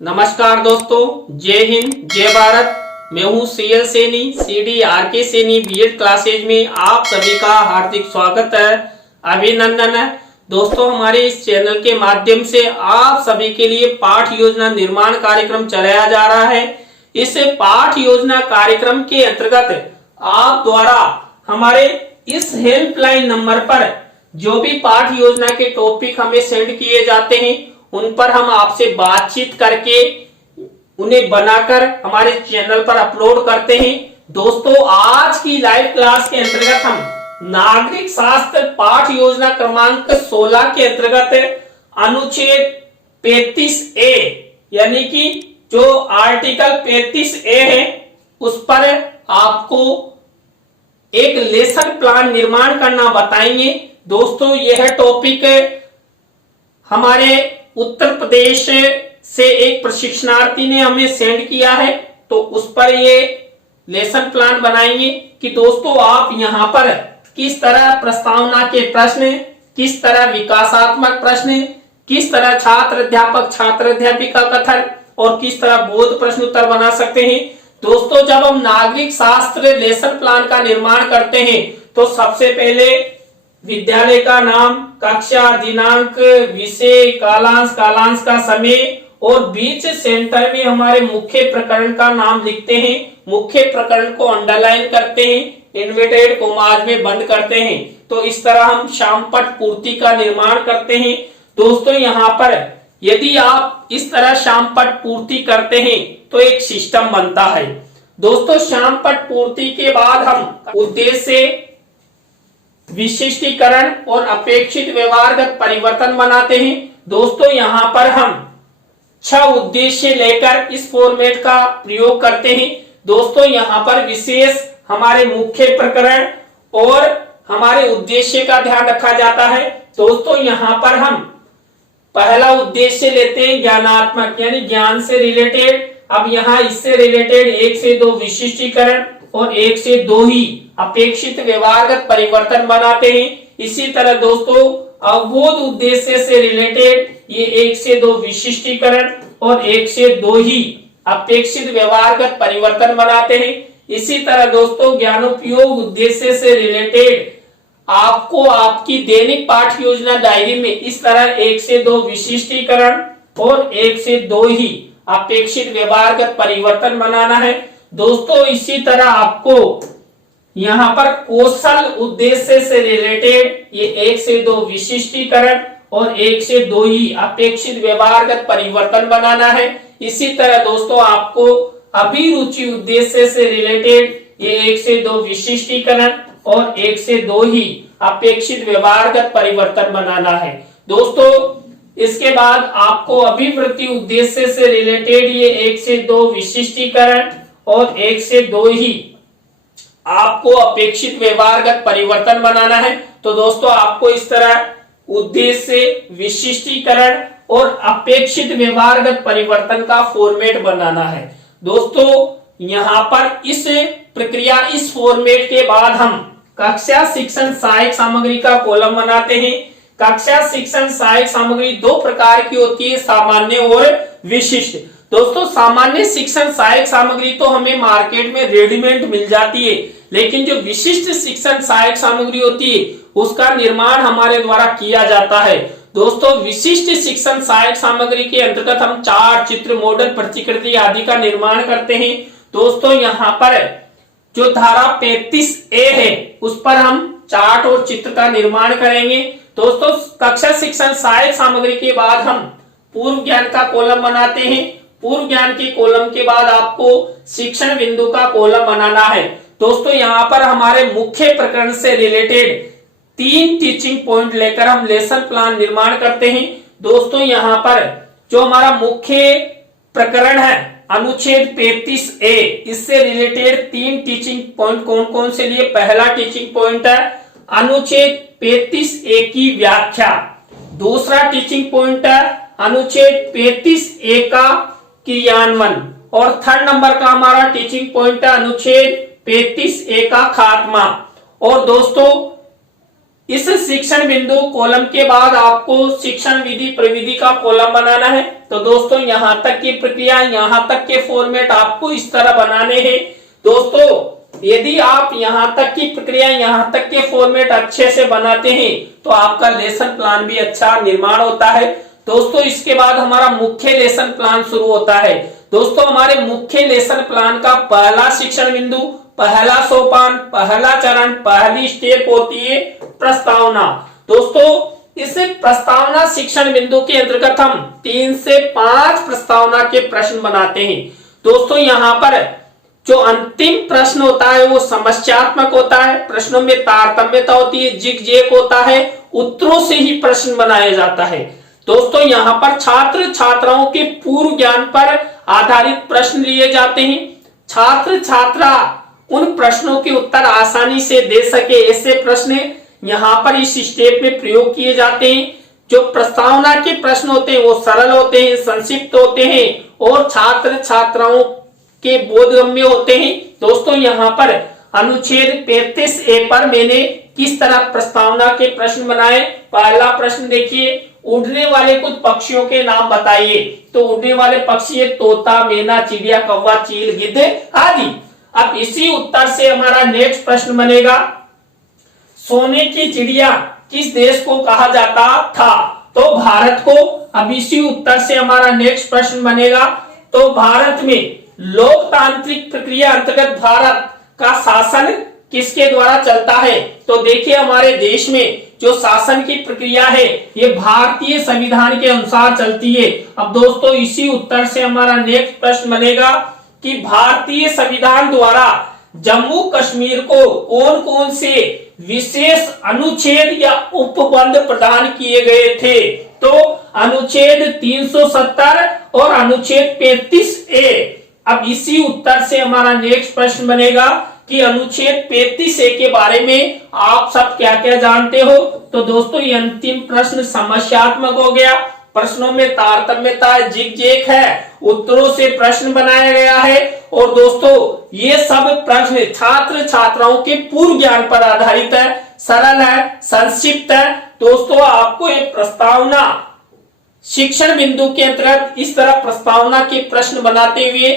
नमस्कार दोस्तों, जय हिंद जय भारत। मैं हूं CL Saini, CD RK Saini BEd classes में आप सभी का हार्दिक स्वागत है, अभिनंदन है। दोस्तों, हमारे इस चैनल के माध्यम से आप सभी के लिए पाठ योजना निर्माण कार्यक्रम चलाया जा रहा है। इस पाठ योजना कार्यक्रम के अंतर्गत आप द्वारा हमारे इस हेल्पलाइन नंबर पर जो भी पाठ योजना के टॉपिक हमें सेंड किए जाते हैं उन पर हम आपसे बातचीत करके उन्हें बनाकर हमारे चैनल पर अपलोड करते हैं। दोस्तों, आज की लाइव क्लास के अंतर्गत हम नागरिक शास्त्र पाठ योजना क्रमांक 16 के अंतर्गत अनुच्छेद 35A यानी कि जो आर्टिकल 35A है उस पर आपको एक लेसन प्लान निर्माण करना बताएंगे। दोस्तों, यह टॉपिक हमारे उत्तर प्रदेश से एक प्रशिक्षणार्थी ने हमें सेंड किया है, तो उस पर ये लेसन प्लान बनाएंगे कि दोस्तों आप यहाँ पर किस तरह प्रस्तावना के प्रश्न, किस तरह विकासात्मक प्रश्न, किस तरह छात्र अध्यापक छात्र अध्यापिका कथन और किस तरह बोध प्रश्न उत्तर बना सकते हैं। दोस्तों, जब हम नागरिक शास्त्र लेसन प्लान का निर्माण करते हैं तो सबसे पहले विद्यालय का नाम, कक्षा, दिनांक, विषय, कालांश, कालांश का समय और बीच सेंटर में हमारे मुख्य प्रकरण का नाम लिखते हैं। मुख्य प्रकरण को अंडरलाइन करते हैं, इन्वर्टेड कॉमास में बंद करते हैं। तो इस तरह हम शामपट पूर्ति का निर्माण करते हैं। दोस्तों, यहाँ पर यदि आप इस तरह शामपट पूर्ति करते हैं तो एक सिस्टम बनता है। दोस्तों, शामपट पूर्ति के बाद हम उद्देश्य, विशिष्टीकरण और अपेक्षित व्यवहारगत परिवर्तन बनाते हैं। दोस्तों, यहाँ पर हम 6 उद्देश्य लेकर इस फॉर्मेट का प्रयोग करते हैं। दोस्तों, यहाँ पर विशेष हमारे मुख्य प्रकरण और हमारे उद्देश्य का ध्यान रखा जाता है। दोस्तों, यहाँ पर हम पहला उद्देश्य लेते हैं ज्ञानात्मक यानी ज्ञान से रिलेटेड। अब यहाँ इससे रिलेटेड 1 से 2 विशिष्टीकरण और 1 से 2 ही अपेक्षित व्यवहारगत परिवर्तन बनाते हैं। इसी तरह दोस्तों, अवबोध उद्देश्य से रिलेटेड ये 1 से 2 विशिष्टीकरण और 1 से 2 ही अपेक्षित व्यवहारगत परिवर्तन बनाते हैं। इसी तरह दोस्तों, ज्ञानोपयोग उद्देश्य से रिलेटेड आपको आपकी दैनिक पाठ योजना डायरी में इस तरह 1 से 2 विशिष्टीकरण और 1 से 2 ही अपेक्षित व्यवहारगत परिवर्तन बनाना है। दोस्तों, इसी तरह आपको यहाँ पर कौशल उद्देश्य से रिलेटेड ये 1 से 2 विशिष्टीकरण और 1 से 2 ही अपेक्षित व्यवहारगत परिवर्तन बनाना है। इसी तरह दोस्तों, आपको अभिरुचि उद्देश्य से रिलेटेड ये 1 से 2 विशिष्टीकरण और 1 से 2 ही अपेक्षित व्यवहारगत परिवर्तन बनाना है। दोस्तों, इसके बाद आपको अभिवृत्ति उद्देश्य से रिलेटेड ये 1 से 2 विशिष्टीकरण और 1 से 2 ही आपको अपेक्षित व्यवहारगत परिवर्तन बनाना है। तो दोस्तों, आपको इस तरह उद्देश्य, विशिष्टीकरण और अपेक्षित व्यवहारगत परिवर्तन का फॉर्मेट बनाना है। दोस्तों, यहाँ पर इस प्रक्रिया, इस फॉर्मेट के बाद हम कक्षा शिक्षण सहायक सामग्री का कॉलम बनाते हैं। कक्षा शिक्षण सहायक सामग्री 2 प्रकार की होती है, सामान्य और विशिष्ट। दोस्तों, सामान्य शिक्षण सहायक सामग्री तो हमें मार्केट में रेडीमेड मिल जाती है, लेकिन जो विशिष्ट शिक्षण सहायक सामग्री होती है उसका निर्माण हमारे द्वारा किया जाता है। दोस्तों, विशिष्ट शिक्षण सहायक सामग्री के अंतर्गत हम चार्ट, चित्र, मॉडल, प्रतिकृति आदि का निर्माण करते हैं। दोस्तों, यहाँ पर जो धारा 35A है उस पर हम चार्ट और चित्र का निर्माण करेंगे। दोस्तों, कक्षा शिक्षण सहायक सामग्री के बाद हम पूर्व ज्ञान का कॉलम बनाते हैं। पूर्व ज्ञान के कॉलम के बाद आपको शिक्षण बिंदु का कॉलम बनाना है। दोस्तों, यहाँ पर हमारे मुख्य प्रकरण से रिलेटेड 3 टीचिंग पॉइंट लेकर हम लेसन प्लान निर्माण करते हैं। दोस्तों, यहाँ पर जो हमारा मुख्य प्रकरण है अनुच्छेद 35A, इससे रिलेटेड 3 टीचिंग पॉइंट कौन कौन से लिए। पहला टीचिंग पॉइंट है अनुच्छेद 35A की व्याख्या। दूसरा टीचिंग पॉइंट है अनुच्छेद 35A का क्रियान्वयन और 3rd नंबर का हमारा टीचिंग पॉइंट है अनुच्छेद 35A का खात्मा। और दोस्तों, इस शिक्षण बिंदु कॉलम के बाद आपको शिक्षण विधि प्रविधि का कॉलम बनाना है। तो दोस्तों यहां तक की प्रक्रिया, यहां तक के फॉर्मेट आपको इस तरह बनाने हैं। दोस्तों यदि आप यहां तक की प्रक्रिया, यहां तक के फॉर्मेट अच्छे से बनाते हैं तो आपका लेसन प्लान भी अच्छा निर्माण होता है। दोस्तों इसके बाद हमारा मुख्य लेसन प्लान शुरू होता है। दोस्तों हमारे मुख्य लेसन प्लान का पहला शिक्षण बिंदु, पहला सोपान, पहला चरण, पहली स्टेप होती है प्रस्तावना। दोस्तों इस प्रस्तावना शिक्षण बिंदु के अंतर्गत हम 3 से 5 प्रस्तावना के प्रश्न बनाते हैं। दोस्तों यहाँ पर जो अंतिम प्रश्न होता है वो समस्यात्मक होता है, प्रश्नों में तारतम्यता होती है, जिग-जैग होता है, उत्तरों से ही प्रश्न बनाया जाता है। दोस्तों यहाँ पर छात्र छात्राओं के पूर्व ज्ञान पर आधारित प्रश्न लिए जाते हैं। छात्र छात्रा उन प्रश्नों के उत्तर आसानी से दे सके ऐसे प्रश्न यहाँ पर इस स्टेप में प्रयोग किए जाते हैं। जो प्रस्तावना के प्रश्न होते हैं वो सरल होते हैं, संक्षिप्त होते हैं और छात्र छात्राओं के बोधगम्य होते हैं। दोस्तों यहाँ पर अनुच्छेद 35A पर मैंने किस तरह प्रस्तावना के प्रश्न बनाए। पहला प्रश्न देखिए, उड़ने वाले कुछ पक्षियों के नाम बताइए। तो उड़ने वाले पक्षी तोता, मैना, चिड़िया, कौवा, चील, गिद्ध आदि। अब इसी उत्तर से हमारा नेक्स्ट प्रश्न बनेगा, सोने की चिड़िया किस देश को कहा जाता था? तो भारत को। अब इसी उत्तर से हमारा नेक्स्ट प्रश्न बनेगा, तो भारत में लोकतांत्रिक प्रक्रिया अंतर्गत भारत का शासन किसके द्वारा चलता है? तो देखिए हमारे देश में जो शासन की प्रक्रिया है ये भारतीय संविधान के अनुसार चलती है। अब दोस्तों इसी उत्तर से हमारा नेक्स्ट प्रश्न बनेगा कि भारतीय संविधान द्वारा जम्मू कश्मीर को कौन कौन से विशेष अनुच्छेद या उपबंध प्रदान किए गए थे? तो अनुच्छेद 370 और अनुच्छेद 35A। अब इसी उत्तर से हमारा नेक्स्ट प्रश्न बनेगा कि अनुच्छेद 35A के बारे में आप सब क्या क्या जानते हो? तो दोस्तों ये अंतिम प्रश्न समस्यात्मक हो गया, प्रश्नों में तारतम्यता, जिग-जैग है, उत्तरों से प्रश्न बनाया गया है और दोस्तों ये सब प्रश्न छात्र छात्राओं के पूर्व ज्ञान पर आधारित है, सरल है, संक्षिप्त है। दोस्तों आपको एक प्रस्तावना शिक्षण बिंदु के अंतर्गत इस तरह प्रस्तावना के प्रश्न बनाते हुए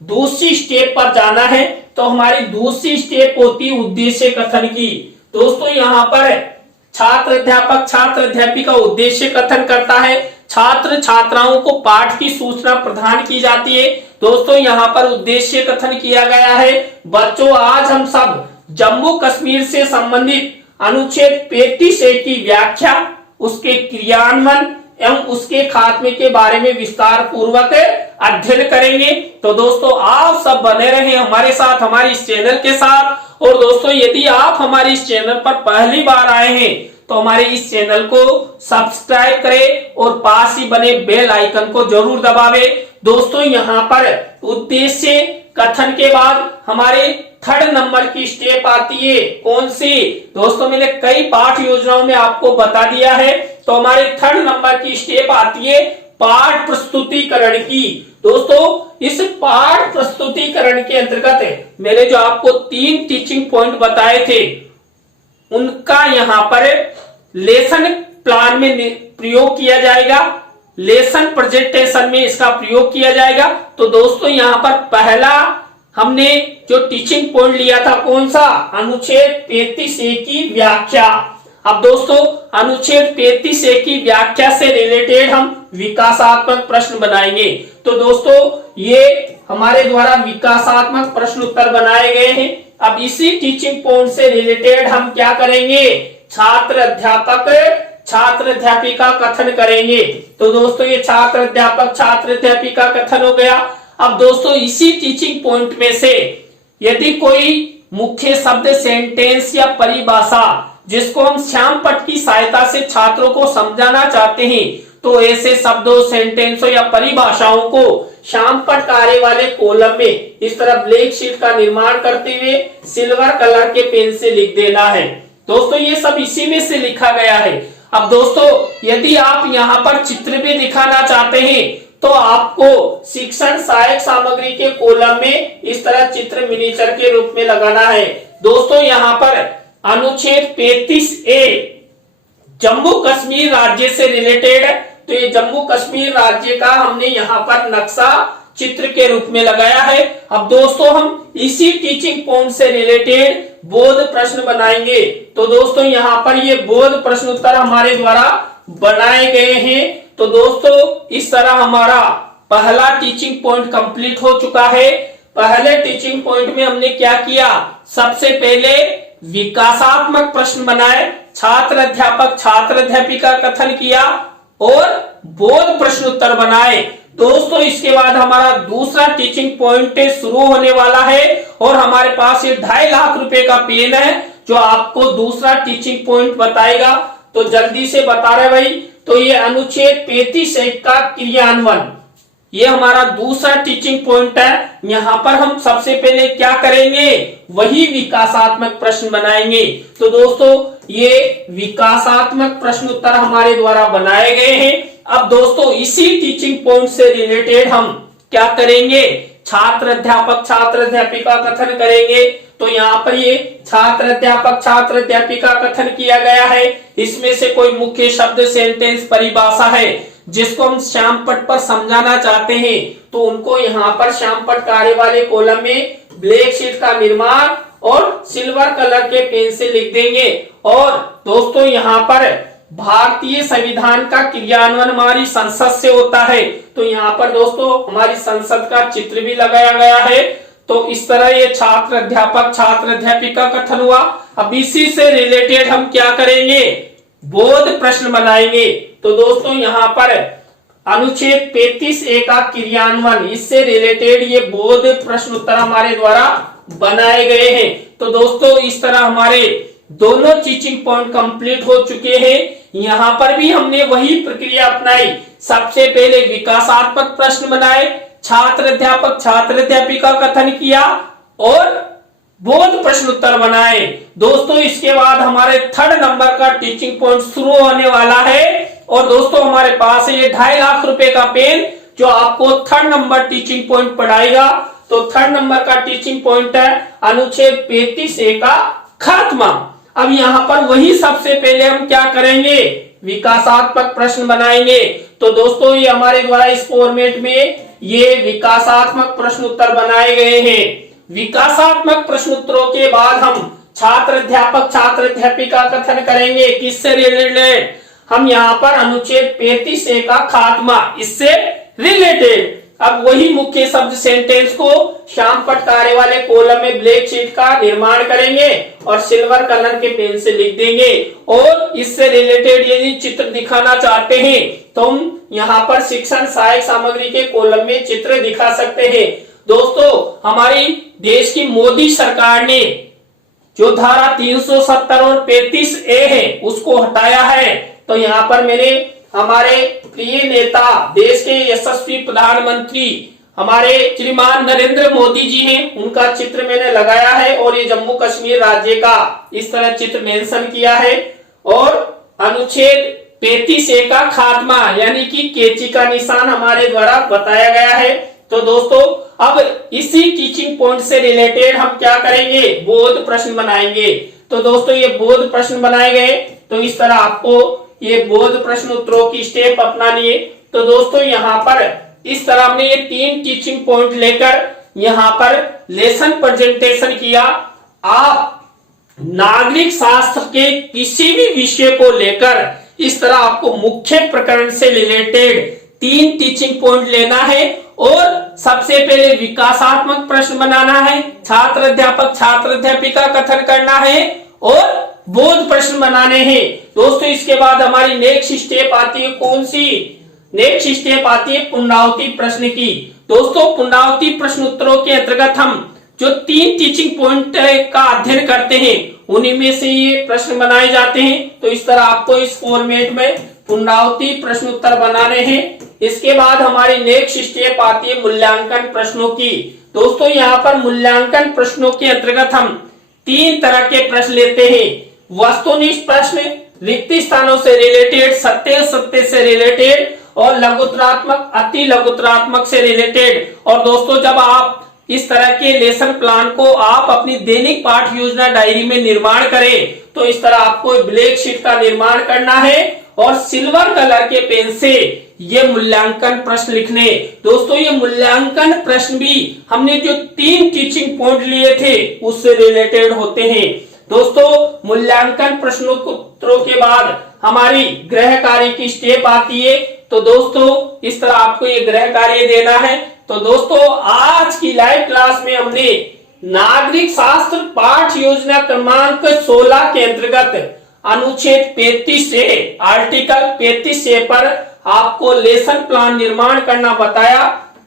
दूसरी स्टेप पर जाना है। तो हमारी दूसरी स्टेप होती है उद्देश्य कथन की। दोस्तों यहाँ पर छात्र अध्यापिका उद्देश्य कथन करता है, छात्र छात्राओं को पाठ की सूचना प्रदान की जाती है। दोस्तों यहाँ पर उद्देश्य कथन किया गया है, बच्चों आज हम सब जम्मू कश्मीर से संबंधित अनुच्छेद 35A की व्याख्या, उसके क्रियान्वयन एवं उसके खात्मे के बारे में विस्तार पूर्वक अध्ययन करेंगे। तो दोस्तों आप सब बने रहें हमारे साथ, हमारे इस चैनल के साथ। और दोस्तों यदि आप हमारे इस चैनल पर पहली बार आए हैं तो हमारे इस चैनल को सब्सक्राइब करें और पास ही बने बेल आइकन को जरूर दबावे। दोस्तों यहाँ पर उद्देश्य कथन के बाद हमारे 3rd नंबर की स्टेप आती है, कौन सी? दोस्तों मैंने कई पाठ योजनाओं में आपको बता दिया है। तो हमारे 3rd नंबर की स्टेप आती है पाठ प्रस्तुतिकरण की। दोस्तों इस पाठ प्रस्तुतिकरण के अंतर्गत मैंने जो आपको 3 टीचिंग पॉइंट बताए थे उनका यहाँ पर लेसन प्लान में प्रयोग किया जाएगा, लेसन प्रेजेंटेशन में इसका प्रयोग किया जाएगा। तो दोस्तों यहाँ पर पहला हमने जो टीचिंग पॉइंट लिया था कौन सा? अनुच्छेद 35A की व्याख्या। अब दोस्तों अनुच्छेद 35A की व्याख्या से रिलेटेड हम विकासात्मक प्रश्न बनाएंगे। तो दोस्तों ये हमारे द्वारा विकासात्मक प्रश्न उत्तर बनाए गए हैं। अब इसी टीचिंग पॉइंट से रिलेटेड हम क्या करेंगे? छात्र अध्यापिका कथन करेंगे। तो दोस्तों ये छात्र अध्यापिका कथन हो गया। अब दोस्तों इसी टीचिंग पॉइंट में से यदि कोई मुख्य शब्द, सेंटेंस या परिभाषा जिसको हम श्यामपट्ट की सहायता से छात्रों को समझाना चाहते हैं तो ऐसे शब्दों, सेंटेंसों या परिभाषाओं को श्यामपट्ट कार्य वाले कॉलम में इस तरह ब्लैक शीट का निर्माण करते हुए सिल्वर कलर के पेन से लिख देना है। दोस्तों ये सब इसी में से लिखा गया है। अब दोस्तों यदि आप यहाँ पर चित्र भी दिखाना चाहते हैं तो आपको शिक्षण सहायक सामग्री के कॉलम में इस तरह चित्र मिनीचर के रूप में लगाना है। दोस्तों यहाँ पर अनुच्छेद 35A जम्मू कश्मीर राज्य से रिलेटेड है। तो ये जम्मू कश्मीर राज्य का हमने यहाँ पर नक्शा चित्र के रूप में लगाया है। अब दोस्तों हम इसी टीचिंग पॉइंट से रिलेटेड बोध प्रश्न बनाएंगे। तो दोस्तों यहाँ पर ये बोध प्रश्न उत्तर हमारे द्वारा बनाए गए हैं। तो दोस्तों इस तरह हमारा पहला टीचिंग पॉइंट कंप्लीट हो चुका है। पहले टीचिंग पॉइंट में हमने क्या किया, सबसे पहले विकासात्मक प्रश्न बनाए, छात्र अध्यापक छात्र अध्यापिका कथन किया और बोध प्रश्न उत्तर बनाए। दोस्तों इसके बाद हमारा दूसरा टीचिंग पॉइंट शुरू होने वाला है और हमारे पास ये 2.5 लाख रुपए का पेन है जो आपको दूसरा टीचिंग पॉइंट बताएगा। तो जल्दी से बता रहे भाई। तो ये अनुच्छेद 35 का क्रियान्वयन, ये हमारा दूसरा टीचिंग पॉइंट है। यहाँ पर हम सबसे पहले क्या करेंगे, वही विकासात्मक प्रश्न बनाएंगे। तो दोस्तों ये विकासात्मक प्रश्न उत्तर हमारे द्वारा बनाए गए हैं। अब दोस्तों इसी टीचिंग पॉइंट से रिलेटेड हम क्या करेंगे, छात्र अध्यापक छात्र अध्यापिका कथन करेंगे। तो यहाँ पर ये छात्र अध्यापक छात्र अध्यापिका कथन किया गया है। इसमें से कोई मुख्य शब्द सेंटेंस परिभाषा है जिसको हम श्यामपट्ट पर समझाना चाहते हैं तो उनको यहाँ पर श्यामपट्ट कार्य वाले कॉलम में ब्लैक शीट का निर्माण और सिल्वर कलर के पेन से लिख देंगे। और दोस्तों यहाँ पर भारतीय संविधान का क्रियान्वयन हमारी संसद से होता है। तो यहाँ पर दोस्तों हमारी संसद का चित्र भी लगाया गया है। तो इस तरह ये छात्र अध्यापक छात्र अध्यापिका कथन हुआ। अब इसी से रिलेटेड हम क्या करेंगे, बोध प्रश्न बनाएंगे। तो दोस्तों यहाँ पर अनुच्छेद 35A का क्रियान्वयन, इससे रिलेटेड ये बोध प्रश्न उत्तर हमारे द्वारा बनाए गए हैं। तो दोस्तों इस तरह हमारे दोनों टीचिंग पॉइंट कंप्लीट हो चुके हैं। यहाँ पर भी हमने वही प्रक्रिया अपनाई, सबसे पहले विकासात्मक प्रश्न बनाए, छात्र अध्यापक छात्र अध्यापिका कथन किया और बोध प्रश्न उत्तर बनाए। दोस्तों इसके बाद हमारे 3rd नंबर का टीचिंग पॉइंट शुरू होने वाला है और दोस्तों हमारे पास है ये 2.5 लाख रुपए का पेन जो आपको 3rd नंबर टीचिंग पॉइंट पढ़ाएगा। तो 3rd नंबर का टीचिंग पॉइंट है अनुच्छेद 35A का खात्मा। अब यहाँ पर वही सबसे पहले हम क्या करेंगे, विकासात्मक प्रश्न बनाएंगे। तो दोस्तों ये हमारे द्वारा इस फॉर्मेट में ये विकासात्मक प्रश्न उत्तर बनाए गए हैं। विकासात्मक प्रश्न उत्तरों के बाद हम छात्र अध्यापक छात्र अध्यापिका कथन करेंगे। किससे रिलेटेड, हम यहाँ पर अनुच्छेद 35A का खात्मा, इससे रिलेटेड। अब वही मुख्य शब्द सेंटेंस को श्यामपट्ट कार्य वाले कॉलम में ब्लैक शीट का निर्माण करेंगे और सिल्वर कलर के पेन से लिख देंगे। और इससे रिलेटेड यदि चित्र दिखाना चाहते हैं तो हम यहाँ पर शिक्षण सहायक सामग्री के कॉलम में चित्र दिखा सकते हैं। दोस्तों हमारी देश की मोदी सरकार ने जो धारा 370 और 35A है उसको हटाया है। तो यहाँ पर मैंने हमारे प्रिय नेता देश के यशस्वी प्रधानमंत्री हमारे श्रीमान नरेंद्र मोदी जी हैं, उनका चित्र मैंने लगाया है और ये जम्मू कश्मीर राज्य का इस तरह चित्र मेंशन किया है। और अनुच्छेद 35A का खात्मा यानी कि कैंची का निशान हमारे द्वारा बताया गया है। तो दोस्तों अब इसी टीचिंग पॉइंट से रिलेटेड हम क्या करेंगे, बोध प्रश्न बनाएंगे। तो दोस्तों ये बोध प्रश्न बनाए गए। तो इस तरह आपको ये बोध प्रश्न उत्तरों की स्टेप अपनानी है। तो दोस्तों यहाँ पर इस तरह हमने ये 3 टीचिंग पॉइंट लेकर यहाँ पर लेसन प्रेजेंटेशन किया। आप नागरिक शास्त्र के किसी भी विषय को लेकर इस तरह आपको मुख्य प्रकरण से रिलेटेड 3 टीचिंग पॉइंट लेना है और सबसे पहले विकासात्मक प्रश्न बनाना है, छात्र अध्यापक छात्र अध्यापिका कथन करना है और बोध प्रश्न बनाने हैं। दोस्तों इसके बाद हमारी नेक्स्ट स्टेप आती है, कौन सी नेक्स्ट स्टेप आती है, पुनरावृत्ति प्रश्न की। दोस्तों पुनरावृत्ति प्रश्न उत्तरों के अंतर्गत हम जो 3 टीचिंग पॉइंट का अध्ययन करते हैं उन्हीं में से ये प्रश्न बनाए जाते हैं। तो इस तरह आपको इस फॉर्मेट में पुनरावृत्ति प्रश्न उत्तर बनाने हैं। इसके बाद हमारी नेक्स्ट स्टेप आती है मूल्यांकन प्रश्नों की। दोस्तों यहाँ पर मूल्यांकन प्रश्नों के अंतर्गत हम 3 तरह के प्रश्न लेते हैं, वस्तुनिष्ठ प्रश्न, रिक्त स्थानों से रिलेटेड, सत्य असत्य से रिलेटेड और लघुत्तरात्मक अति लघुत्तरात्मक से रिलेटेड। और दोस्तों जब आप इस तरह के लेसन प्लान को आप अपनी दैनिक पाठ योजना डायरी में निर्माण करें। तो इस तरह आपको ब्लैक शीट का निर्माण करना है और सिल्वर कलर के पेन से ये मूल्यांकन प्रश्न लिखने। दोस्तों ये मूल्यांकन प्रश्न भी हमने जो 3 टीचिंग पॉइंट लिए थे उससे रिलेटेड होते हैं। दोस्तों मूल्यांकन प्रश्नोत्तरों के बाद हमारी गृह कार्य की स्टेप आती है। तो दोस्तों इस तरह आपको ये गृह कार्य देना है। तो दोस्तों आज की लाइव क्लास में हमने नागरिक शास्त्र पाठ योजना क्रमांक 16 के अंतर्गत अनुच्छेद 35 से आर्टिकल 35 से पर आपको लेसन प्लान निर्माण करना बताया।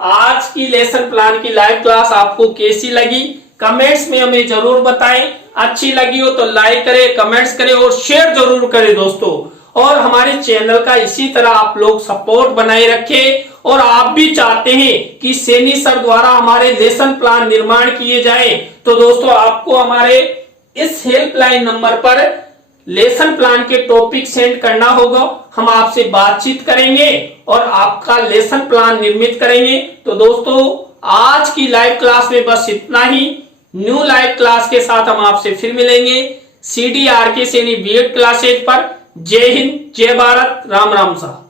आज की लेसन प्लान की लाइव क्लास आपको कैसी लगी कमेंट्स में हमें जरूर बताएं। अच्छी लगी हो तो लाइक करें, कमेंट्स करें और शेयर जरूर करें दोस्तों। और हमारे चैनल का इसी तरह आप लोग सपोर्ट बनाए रखें। और आप भी चाहते हैं कि सैनी सर द्वारा हमारे लेसन प्लान निर्माण किए जाए तो दोस्तों आपको हमारे इस हेल्पलाइन नंबर पर लेसन प्लान के टॉपिक सेंड करना होगा। हम आपसे बातचीत करेंगे और आपका लेसन प्लान निर्मित करेंगे। तो दोस्तों आज की लाइव क्लास में बस इतना ही। न्यू लाइव क्लास के साथ हम आपसे फिर मिलेंगे CDRK सैनी बीएड क्लासेज पर। जय हिंद, जय भारत, राम राम साहब।